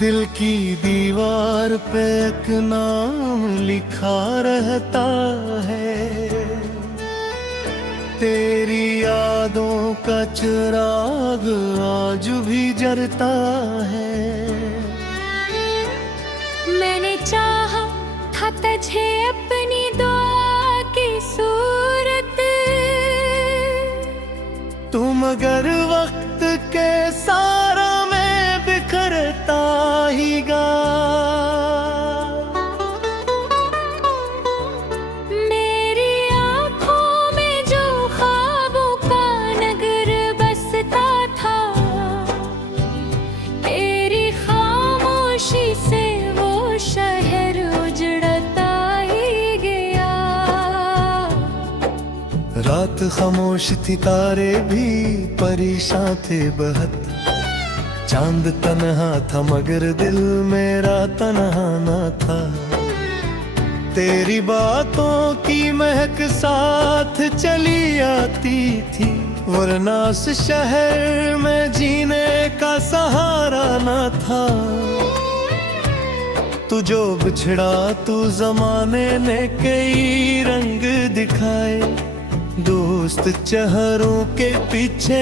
दिल की दीवार पे एक नाम लिखा रहता है, तेरी यादों का चिराग आज भी जलता है। मैंने चाहा था तुझे अपनी दुआ की सूरत, तू मगर वक्त के सारा में बिखरता ही गा। मेरी आँखों में जो ख्वाबों का नगर बसता था, तेरी खामोशी से वो शहर उजड़ता ही गया। रात खामोश थी, तारे भी परेशान थे बहुत, चांद तन्हा था मगर दिल मेरा तन्हा ना था। तेरी बातों की महक साथ चली आती थी, वरना इस शहर में जीने का सहारा ना था। तू जो बिछड़ा तू जमाने ने कई रंग दिखाए, दोस्त चेहरों के पीछे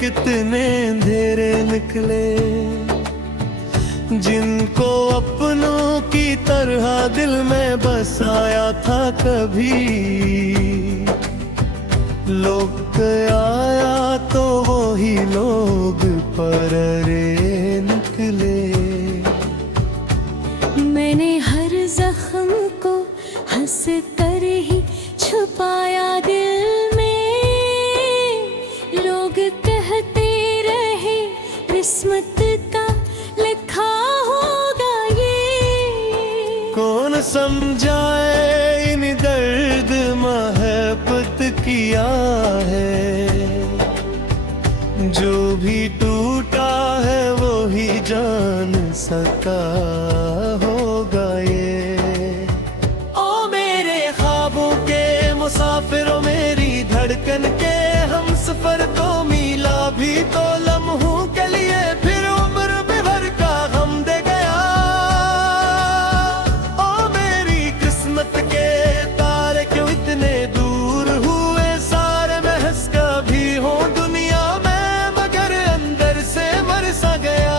कितने अंधेरे निकले, जिनको अपनों की तरह दिल में बसाया था कभी। लोग आया तो वही लोग पररे निकले। मैंने हर जख्म को हंस कर ही छुपाया दिल में, लोग कहते रहे किस्मत का लिखा होगा ये। कौन समझाए इन दर्द मोहब्बत किया है, जो भी टूटा है वो ही जान सका होगा ये। ओ मेरे ख्वाबों के मुसाफिरों, मेरी धड़कन के हम सफर को मिला भी तो लम्हों के लिए, फिर उम्र में भर का गम दे गया। ओ मेरी किस्मत के तारे क्यों इतने दूर हुए, सारे महस कभी हो दुनिया में मगर अंदर से मर सा गया।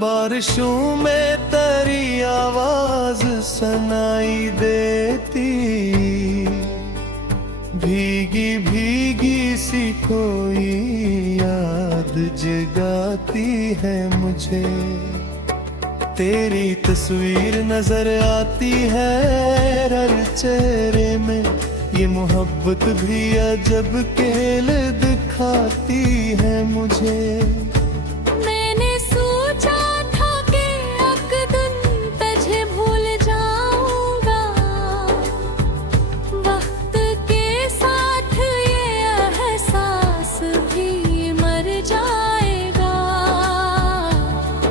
बारिशों में तेरी आवाज सुनाई देती, भीगी भीगी सी कोई याद जगाती है मुझे। तेरी तस्वीर नजर आती है हर चेहरे में, ये मोहब्बत भी अजब खेल दिखाती है मुझे।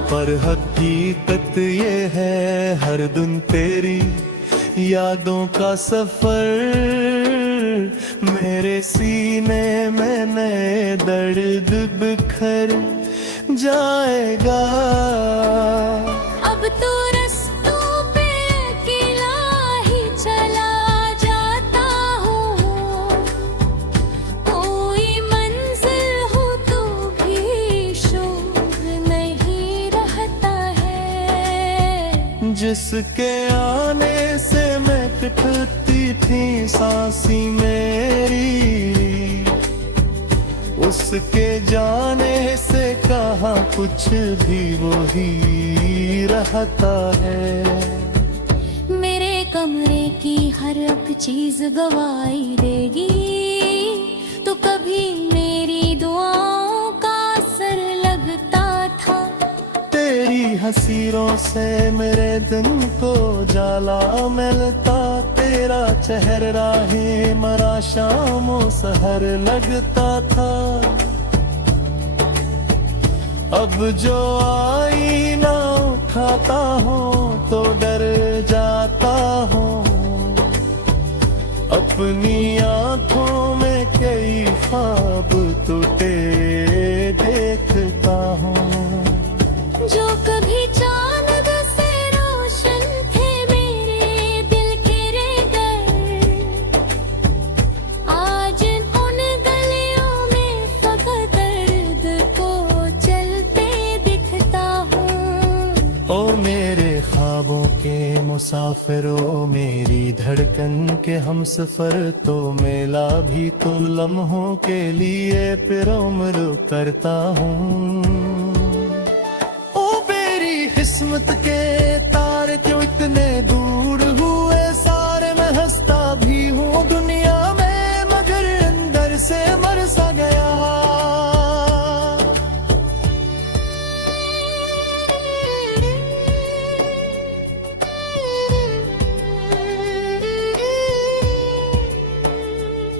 पर हकीकत ये है हर दिन तेरी यादों का सफर, मेरे सीने में नए दर्द बिखर जाएगा। अब तो रस्तों पे अकेला ही चला जाता हूँ, कोई मंजिल हो तो भी शोर नहीं रहता है। जिसके आने से मैं पिटती थी सांसी मेरी, उसके जाने से कहाँ कुछ भी वही रहता है। मेरे कमरे की हर एक चीज गवाही देगी, तो कभी मेरी दुआओं का असर लगता था। तेरी हसीरों से मेरे दिन को जाला मिलता, तेरा चेहरा ही मरा शामों सहर लगता था। अब जो आईना उठाता हूँ तो डर जाता हूँ, अपनी आंखों में कई ख्वाब टूटे देखता हूँ। जो कभी चांद से रोशन थे मेरे दिल के रेगर, आज उन गलियों में फकत दर्द को चलते दिखता हूँ। ओ मेरे ख्वाबों के मुसाफिरों, मेरी धड़कन के हम सफर, तो मेला भी तो लम्हों के लिए फिर उम्र करता हूँ। ओ मेरी किस्मत के तारे क्यों इतने दूर हुए सारे, मैं हंसता भी हूँ दुनिया में मगर अंदर से मर सा गया।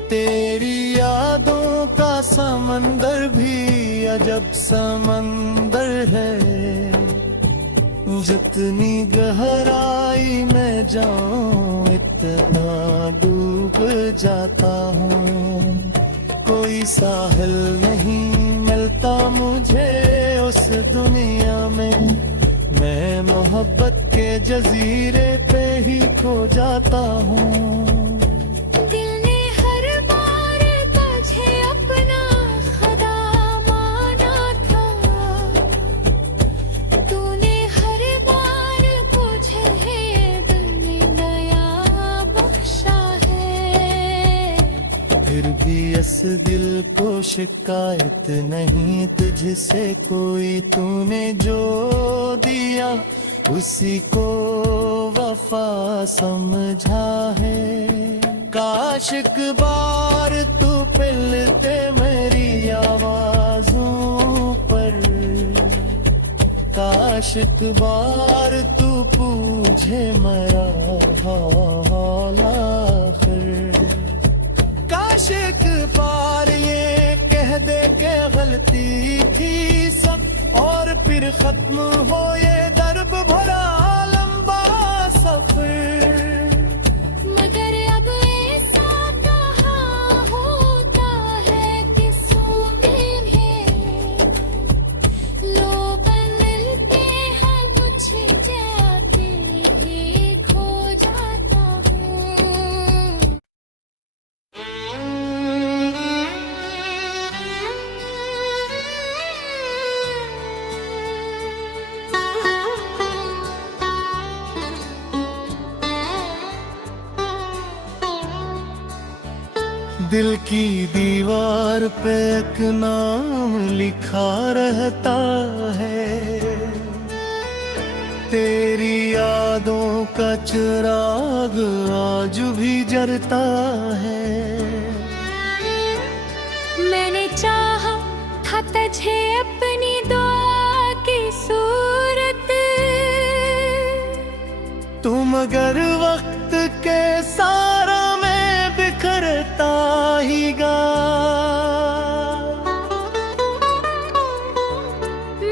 तेरी यादों का समंदर भी अजब समंदर है, जितनी गहराई में जाऊं इतना डूब जाता हूँ। कोई साहिल नहीं मिलता मुझे उस दुनिया में, मैं मोहब्बत के जजीरे पे ही खो जाता हूँ। फिर भी इस दिल को शिकायत नहीं तुझसे कोई, तूने जो दिया उसी को वफा समझा है। काश एक बार तू पिलते मेरी आवाज़ों पर, काश एक बार तू पूछे मेरा हाल आखिर। काश एक बार ये कह दे के गलती थी सब और फिर खत्म हो ये दर्द भरा लंबा सफर। मगर अब ऐसा कहाँ होता है किस्सों में भी, लोग मिलते हैं मुझे जाते ही खो जाता हूँ। दिल की दीवार पे एक नाम लिखा रहता है, तेरी यादों का चिराग आज भी जलता है। मैंने चाहा था तुझे अपनी दुआ की सूरत, तू मगर वक्त के सारा में बिखरता ही गा।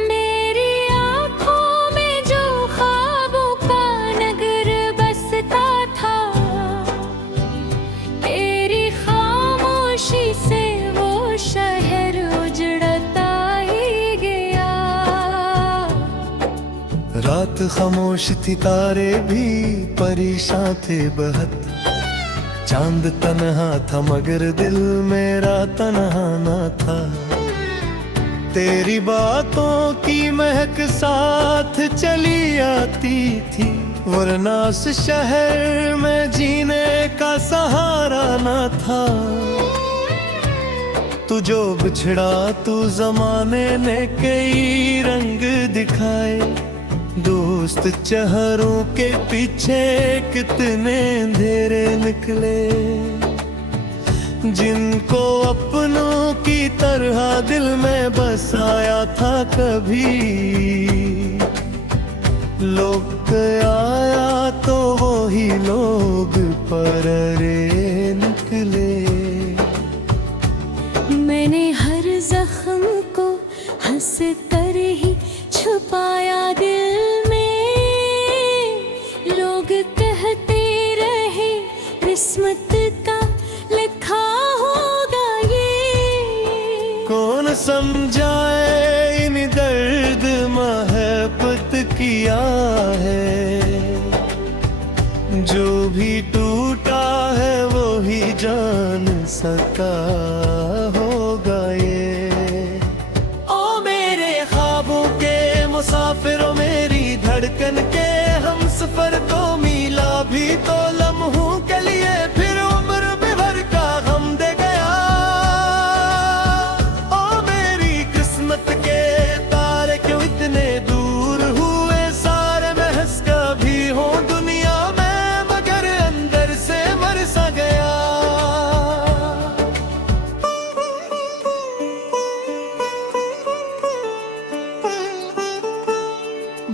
मेरी आँखों में जो ख्वाबों का नगर बसता था, तेरी खामोशी से वो शहर उजड़ता ही गया। रात खामोश थी तारे भी परेशान थे बहुत, चांद तन्हा था मगर दिल मेरा तन्हा ना था। तेरी बातों की महक साथ चली आती थी, वरना उस शहर में जीने का सहारा ना था। तू जो बिछड़ा तू जमाने ने कई रंग दिखाए, दोस्त चेहरों के पीछे कितने अंधेरे निकले, जिनको अपनों की तरह दिल में बसाया था कभी। लोग आया तो वही लोग पररे निकले। मैंने हर जख्म को हंस कर ही छुपाया दिल में, लोग कहते रहे किस्मत का समझाए इन दर्द मोहब्बत किया है, जो भी टूटा है वो ही जान सका होगा ये। ओ मेरे ख्वाबों के मुसाफिरों, मेरी धड़कन के हम सफर को मिला भी तो लम्हों के लिए, फिर उम्र में भर का गम दे गया। ओ मेरी किस्मत के तारे क्यों इतने दूर हुए, सारे महस कभी हो दुनिया में मगर अंदर से मर सा गया।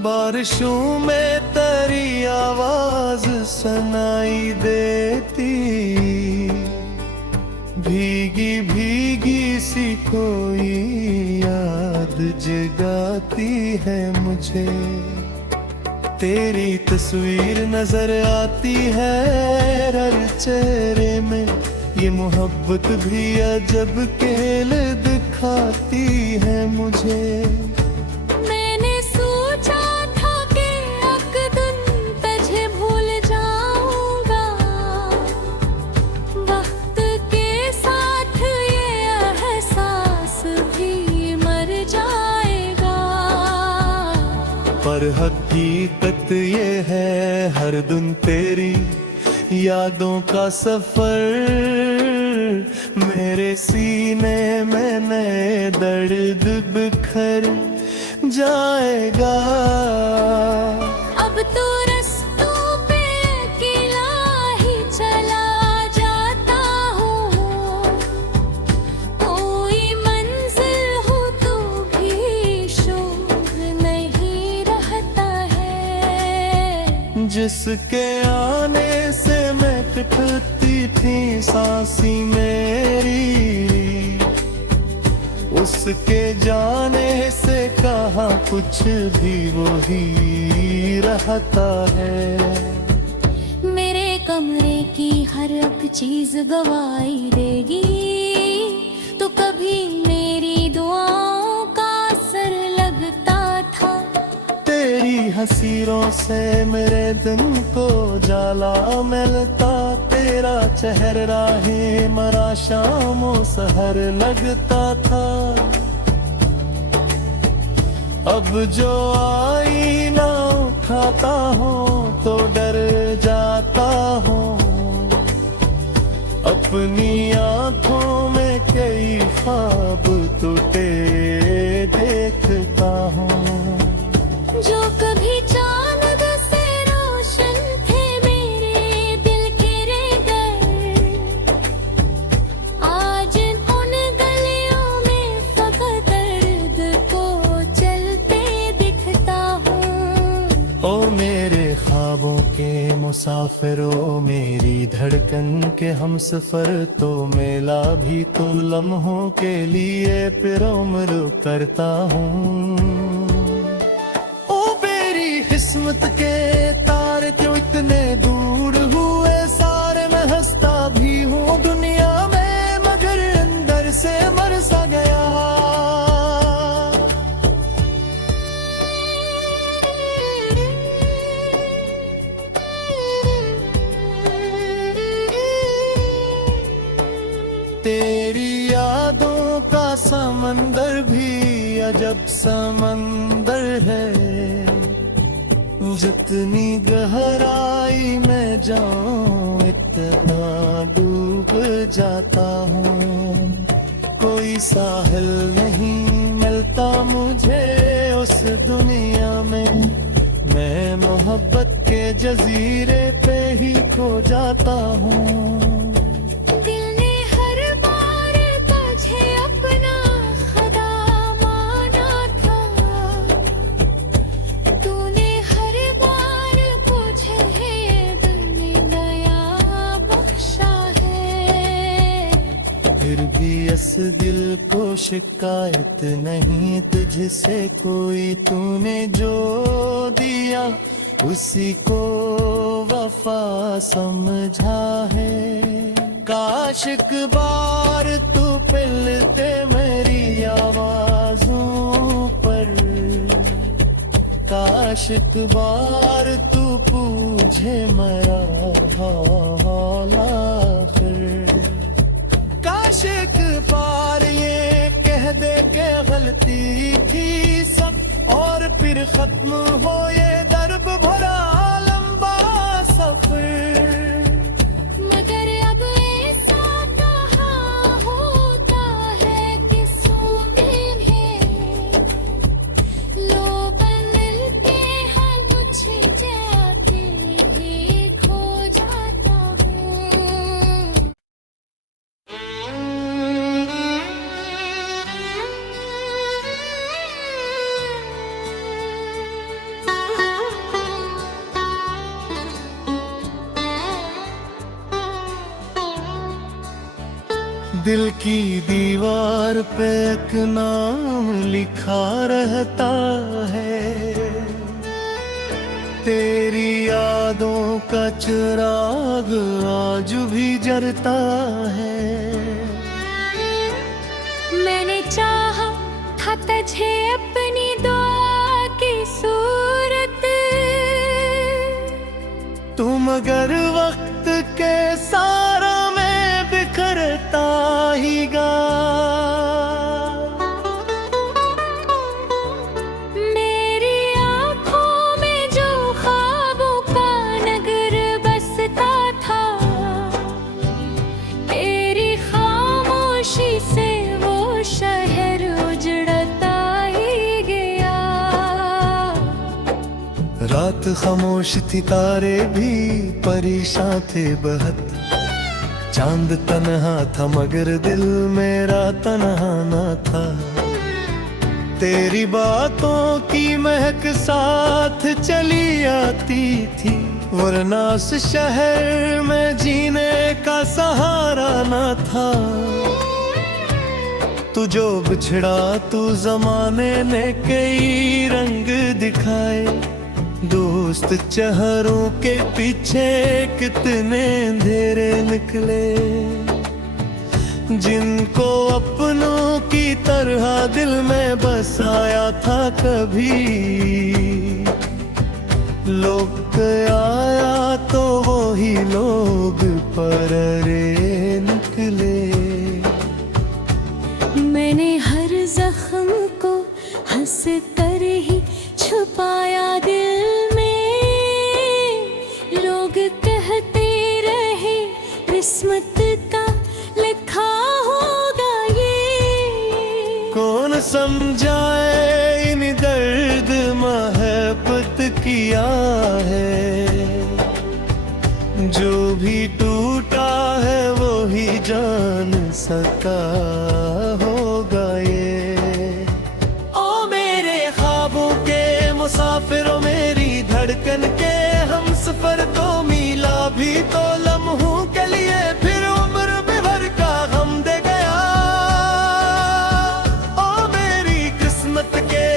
बारिशों में तेरी आवाज सुनाई देती, भीगी भीगी सी कोई याद जगाती है मुझे। तेरी तस्वीर नजर आती है हर चेहरे में, ये मोहब्बत भी अजब खेल दिखाती है मुझे। पर हकीकत ये है हर दिन तेरी यादों का सफर, मेरे सीने में नए दर्द बिखर जाएगा। अब तो रस्तों पे अकेला ही चला जाता हूँ, कोई मंजिल हो तो भी शोर नहीं रहता है। जिसके आने से मैं तड़पती थी सांसी मेरी, उसके जाने से कहाँ कुछ भी वो ही रहता है। मेरे कमरे की हर एक चीज गवाही देगी, तो कभी मेरी दुआओं का असर लगता था। तेरी हसीरों से मेरे दिन को जाला मिलता, तेरा चेहरा ही मरा शामों सहर लगता था। अब जो आईना उठाता हूँ तो डर जाता हूँ, अपनी आंखों में कई ख्वाब टूटे देखता हूँ। जो कभी चांद से रोशन थे मेरे दिल के रेगर, आज उन गलियों में फकत दर्द को चलते दिखता हूँ। ओ मेरे ख्वाबों के मुसाफिरों, मेरी धड़कन के हम सफर, तो मेला भी तो लम्हों के लिए फिर उम्र करता हूँ। किस्मत के तारे क्यों इतने दूर हुए, सारे मैं हंसता भी हूँ दुनिया में मगर अंदर से मर सा गया। तेरी यादों का समंदर भी अजब समंदर है, जितनी गहराई में जाऊं इतना डूब जाता हूँ। कोई साहिल नहीं मिलता मुझे उस दुनिया में, मैं मोहब्बत के जजीरे पे ही खो जाता हूँ। फिर भी इस दिल को शिकायत नहीं तुझसे कोई, तूने जो दिया उसी को वफा समझा है। काश एक बार तू पिलते मेरी आवाज़ आशिक बार तू पूछे मेरा हाल आखिर। काश एक बार ये कह दे के गलती थी सब, और फिर खत्म हो ये दर्द भरा लंबा सफर। मगर अब ऐसा कहाँ होता है किस्सों में भी, लोग मिलते हैं मुझे जाते ही खो जाता हूँ। दिल की दीवार पे एक नाम लिखा रहता है, तेरी यादों का चिराग आज भी जलता है। मैंने चाहा था तुझे अपनी दुआ की सूरत, तू मगर वक्त के सारा में बिखरता ही गा। मेरी आँखों में जो ख्वाबों का नगर बसता था, तेरी खामोशी से वो शहर उजड़ता ही गया। रात खामोश थी, तारे भी परेशान थे बहुत, चांद तन्हा था मगर दिल मेरा तन्हा ना था। तेरी बातों की महक साथ चली आती थी, वरना इस शहर में जीने का सहारा ना था। तू जो बिछड़ा तू जमाने ने कई रंग दिखाए, दोस्त चेहरों के पीछे कितने अंधेरे निकले, जिनको अपनों की तरह दिल में बसाया था कभी। लोग आया तो वही लोग पररे निकले। मैंने हर जख्म को हंस कर ही छुपाया दिल में, लोग कहते रहे किस्मत का लिखा होगा ये। कौन समझाए इन दर्द मोहब्बत किया है, जो भी टूटा है वो ही जान सका होगा ये। ओ मेरे ख्वाबों के मुसाफिरों, मेरी धड़कन के हम सफर को मिला भी तो लम्हों के लिए, फिर उम्र में भर का गम दे गया। ओ मेरी किस्मत के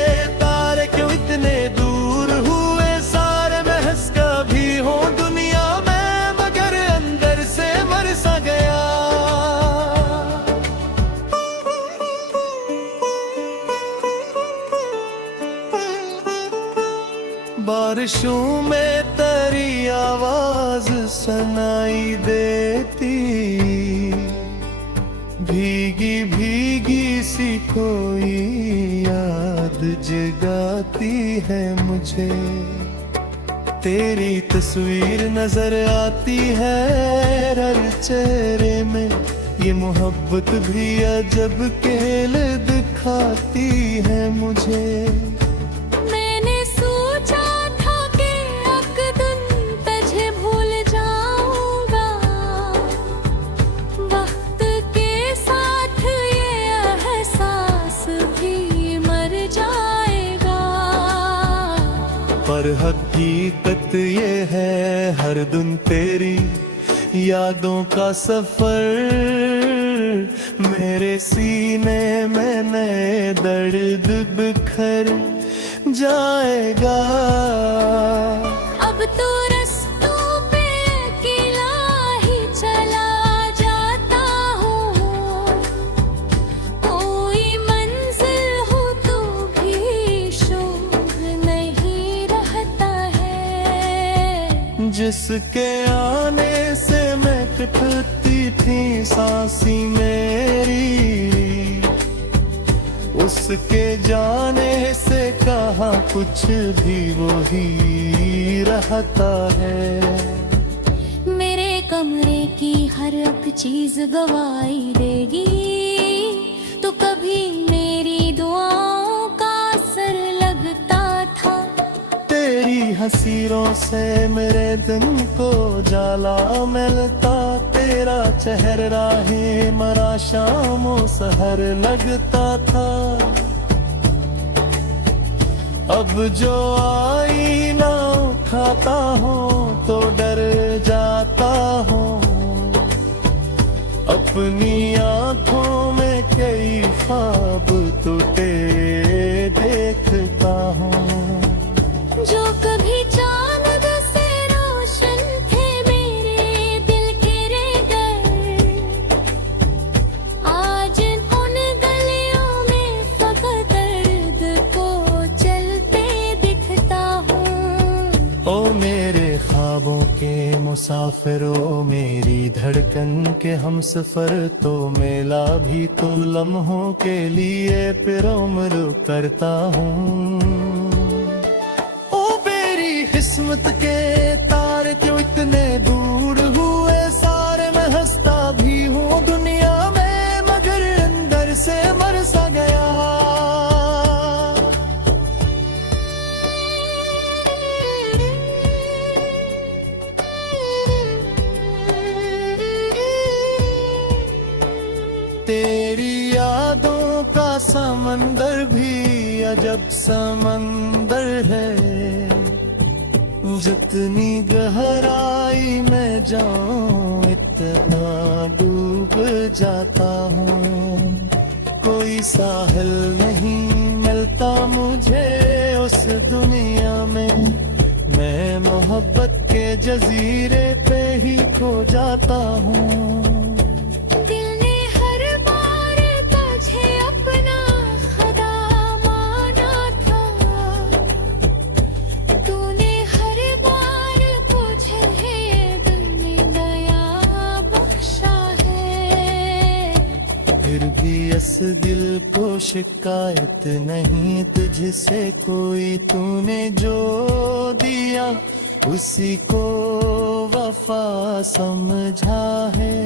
तारे क्यों इतने दूर हुए, सारे महस कभी हो दुनिया में मगर अंदर से मर सा गया। बारिशों में तेरी आवाज सुनाई देती, भीगी भीगी सी कोई याद जगाती है मुझे। तेरी तस्वीर नजर आती है हर चेहरे में, ये मोहब्बत भी अजब खेल दिखाती है मुझे। मैंने सोचा था कि एक दिन तुझे भूल जाऊंगा, वक्त के साथ ये एहसास भी मर जाएगा। पर हकीकत ये है हर दिन तेरी यादों का सफर, मेरे सीने में नए दर्द बिखर जाएगा। अब तो रस्तों पे अकेला ही चला जाता हूँ, कोई मंजिल हो तो भी शोर नहीं रह उसके आने से मैं कटती थी सांसी मेरी, उसके जाने से कहाँ कुछ भी वो ही रहता है। मेरे कमरे की हर एक चीज गवाई देगी, तो कभी मेरी दुआओं का असर लगता था। तेरी हसीरों से मेरे दिन को जाला मिलता, तेरा चेहरा ही मरा शामों सहर लगता था। अब जो आईना उठाता हूँ तो डर जाता हूँ, अपनी आंखों में कई ख्वाब टूटे देखता हूँ। जो कभी चांद से रोशन थे मेरे दिल के रेगर, आज उन गलियों में फकत दर्द को चलते दिखता हूँ। ओ मेरे ख्वाबों के मुसाफिरों, मेरी धड़कन के हम सफर, तो मेला भी तो लम्हों के लिए फिर उम्र करता हूँ। किस्मत के तारे क्यों इतने दूर हुए सारे, मैं हंसता भी हूँ दुनिया में मगर अंदर से मर सा गया। तेरी यादों का समंदर भी अजब समंदर है, जितनी गहराई में जाऊं इतना डूब जाता हूँ। कोई साहिल नहीं मिलता मुझे उस दुनिया में, मैं मोहब्बत के जजीरे पे ही खो जाता हूँ। दिल ने हर बार तुझे अपना खुदा माना था, तूने हर बार तुझे दिल में दया बख्शा है। फिर भी इस दिल को शिकायत नहीं तुझसे कोई, तूने जो दिया उसी को वफा समझा है।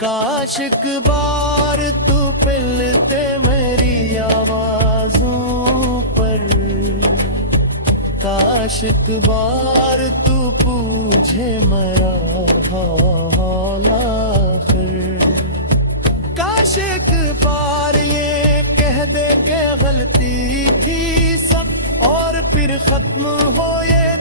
काश एक बार तू पिलते मेरी आवाज़ों पर, काश एक बार तू पूछे मेरा हाल आखिर। काश एक बार ये कह दे के गलती थी सब, और फिर खत्म हो ये